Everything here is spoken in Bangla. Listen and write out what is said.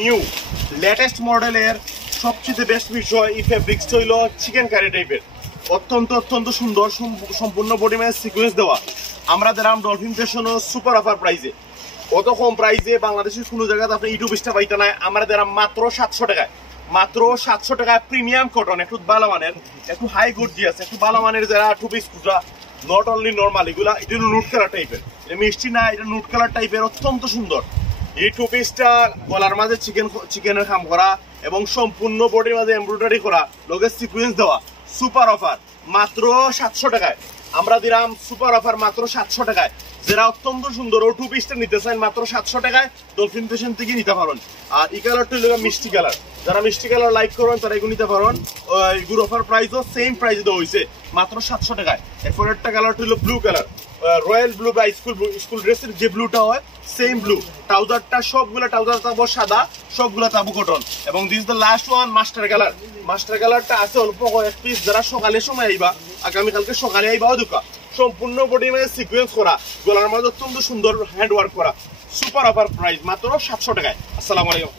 নিউ লেটেস্ট মডেলের সবচেয়ে বেস্ট বিষয় এই ফেব্রিক্সটা হইল চিকেন কারি টাইপের, অত্যন্ত সুন্দর, সম্পূর্ণ বডি ম্যাচ সিকোয়েন্স দেওয়া। আমরা দিলাম ডলফিন ফ্যাশনও সুপার অফার প্রাইসে, অত কম প্রাইসে বাংলাদেশের কোনো জায়গাতে আপনি ইউটিউব স্টা পাইতে নাই। আমরা দিলাম মাত্র 700 টাকায়, মাত্র 700 টাকায় প্রিমিয়াম কটন, একটু ভালো মানের, একটু হাই গর্জিয়াস, একটু ভালো মানের যারা টু পিস কুটা, নট অনলি নর্মাল, এগুলা এটা নুট কালার টাইপের, এটা মিষ্টি না, এটা নুট কালার টাইপের, অত্যন্ত সুন্দর। এই টু পিসটা গলার মাঝে চিকেনের খাম করা এবং সম্পূর্ণ বডির মাঝে এমব্রয়ডারি করা, লগে সিকোয়েন্স দেওয়া, সুপার অফার মাত্র 700 টাকায়। আমরা দিলাম সুপার অফার মাত্র 700 টাকায়। যারা অত্যন্ত সুন্দর ও টু পিসটা নিতে চান মাত্র 700 টাকায় ডলফিন ফ্যাশন থেকে নিতে পারেন। আর এই কালারটা হলো মিষ্টি কালার, যারা মিষ্টি কালার লাইক করেন তারা এগুলো নিতে পারেন। এগুলো অফার প্রাইসও সেম প্রাইসে দেওয়া হয়েছে মাত্র 700 টাকায়। এরপর একটা কালারটা হলো ব্লু কালার, রয়্যাল ব্লু বা স্কুল ড্রেসের যে ব্লুটা হয় সেম ব্লু। ট্রাউজারটা সবগুলো ট্রাউজার তাবো সাদা, সবগুলো তাবো কটন। এবং this the last one master colour. Master কালারটা আছে অল্প কয়েক পিস, যারা সকালে সময় আইবা, আগামীকালকে সকালে আইবাও দোকা, সম্পূর্ণ বডি মানে সিকোয়েন্স করা, গলার মাঝে অত্যন্ত সুন্দর হ্যান্ড ওয়ার্ক করা, সুপার অফার প্রাইস মাত্র 700 টাকায়। আসসালামু আলাইকুম।